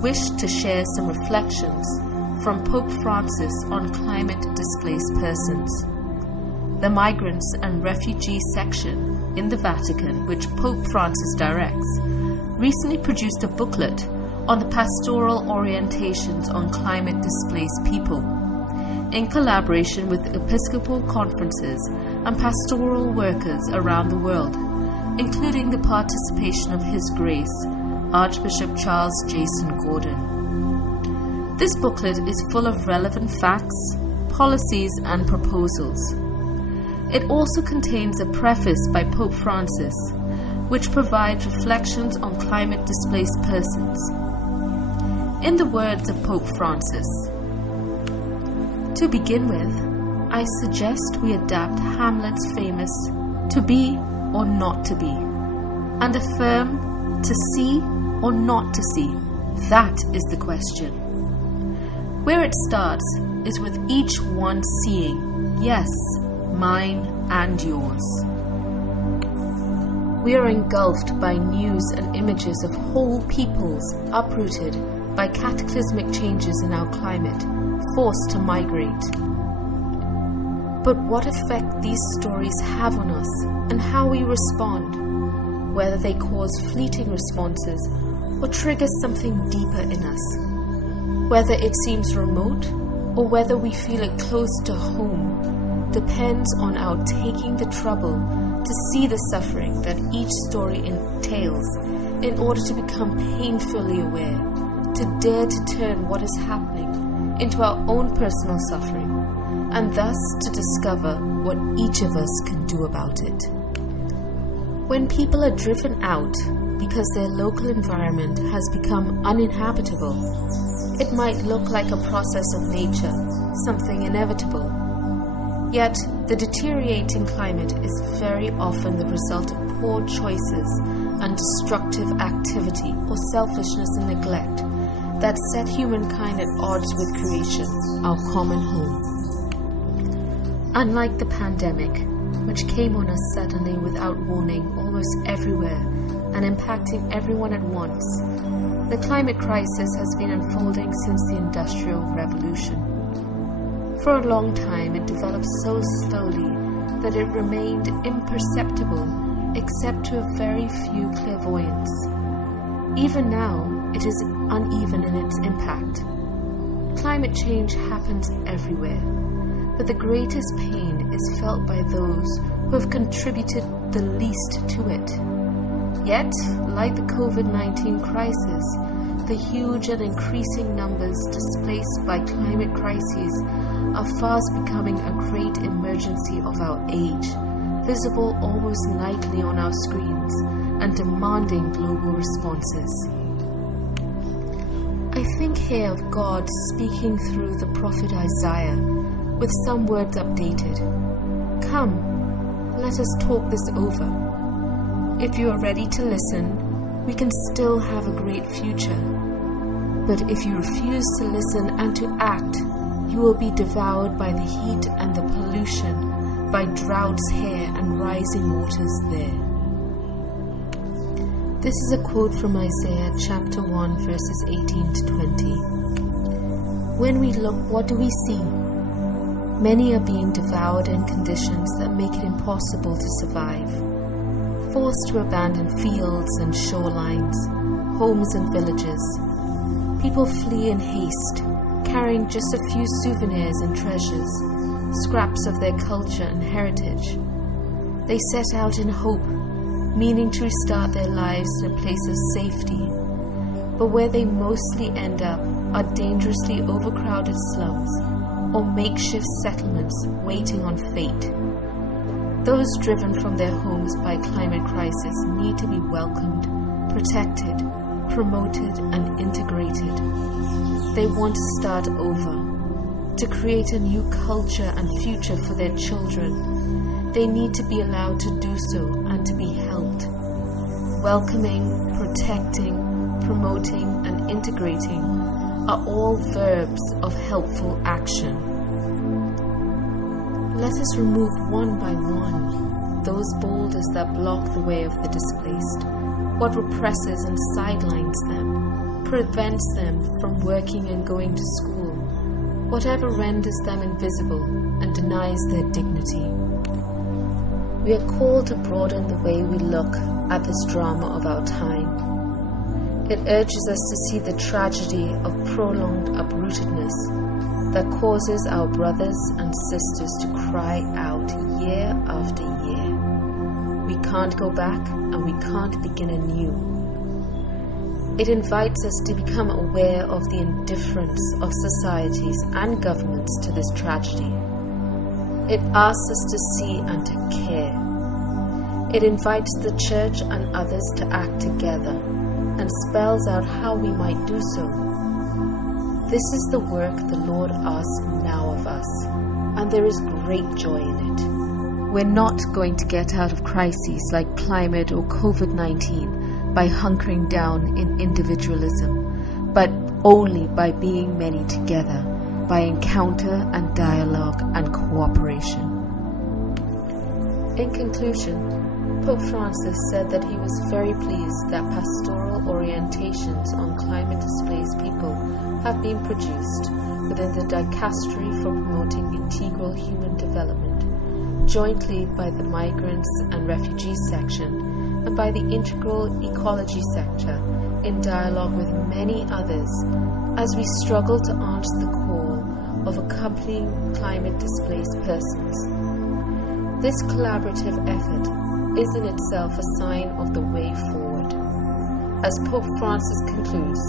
wish to share some reflections from Pope Francis on climate displaced persons. The Migrants and Refugee section in the Vatican, which Pope Francis directs, recently produced a booklet on the pastoral orientations on climate displaced people, in collaboration with Episcopal conferences and pastoral workers around the world, including the participation of His Grace, Archbishop Charles Jason Gordon. This booklet is full of relevant facts, policies, and proposals. It also contains a preface by Pope Francis, which provides reflections on climate displaced persons. In the words of Pope Francis, "To begin with, I suggest we adapt Hamlet's famous 'to be or not to be,' and affirm 'to see or not to see.' That is the question. Where it starts is with each one seeing, yes, mine and yours. We are engulfed by news and images of whole peoples uprooted by cataclysmic changes in our climate, forced to migrate. But what effect these stories have on us and how we respond, whether they cause fleeting responses or trigger something deeper in us, whether it seems remote or whether we feel it close to home, depends on our taking the trouble to see the suffering that each story entails in order to become painfully aware, to dare to turn what is happening into our own personal suffering, and thus to discover what each of us can do about it. When people are driven out because their local environment has become uninhabitable, it might look like a process of nature, something inevitable. Yet, the deteriorating climate is very often the result of poor choices and destructive activity or selfishness and neglect that set humankind at odds with creation, our common home. Unlike the pandemic, which came on us suddenly without warning almost everywhere and impacting everyone at once, the climate crisis has been unfolding since the Industrial Revolution. For a long time, it developed so slowly that it remained imperceptible except to a very few clairvoyants. Even now, it is uneven in its impact. Climate change happens everywhere, but the greatest pain is felt by those who have contributed the least to it. Yet, like the COVID-19 crisis, the huge and increasing numbers displaced by climate crises are fast becoming a great emergency of our age, visible almost nightly on our screens and demanding global responses. I think here of God speaking through the prophet Isaiah, with some words updated. Come, let us talk this over. If you are ready to listen, we can still have a great future. But if you refuse to listen and to act, you will be devoured by the heat and the pollution, by droughts here and rising waters there. This is a quote from Isaiah chapter 1 verses 18 to 20. When we look, what do we see? Many are being devoured in conditions that make it impossible to survive. Forced to abandon fields and shorelines, homes and villages. People flee in haste, carrying just a few souvenirs and treasures, scraps of their culture and heritage. They set out in hope, meaning to restart their lives in a place of safety, but where they mostly end up are dangerously overcrowded slums or makeshift settlements waiting on fate. Those driven from their homes by climate crisis need to be welcomed, protected, promoted, and integrated. They want to start over, to create a new culture and future for their children. They need to be allowed to do so and to be helped. Welcoming, protecting, promoting, and integrating are all verbs of helpful action. Let us remove one by one those boulders that block the way of the displaced, what represses and sidelines them, prevents them from working and going to school, whatever renders them invisible and denies their dignity. We are called to broaden the way we look at this drama of our time. It urges us to see the tragedy of prolonged uprootedness that causes our brothers and sisters to cry out year after year. We can't go back and we can't begin anew. It invites us to become aware of the indifference of societies and governments to this tragedy. It asks us to see and to care. It invites the church and others to act together and spells out how we might do so. This is the work the Lord asks now of us, and there is great joy in it. We're not going to get out of crises like climate or COVID-19 by hunkering down in individualism, but only by being many together, by encounter and dialogue and cooperation. In conclusion, Pope Francis said that he was very pleased that pastoral orientations on climate-displaced people have been produced within the Dicastery for Promoting Integral Human Development, jointly by the Migrants and Refugees section and by the Integral Ecology sector, in dialogue with many others, as we struggle to answer the call of accompanying climate-displaced persons. This collaborative effort is in itself a sign of the way forward. As Pope Francis concludes,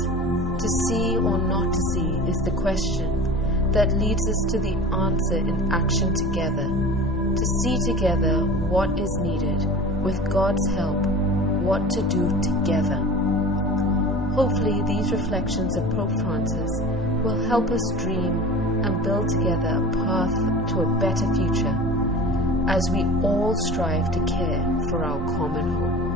to see or not to see is the question that leads us to the answer in action together, to see together what is needed, with God's help, what to do together. Hopefully these reflections of Pope Francis will help us dream and build together a path to a better future, as we all strive to care for our common home.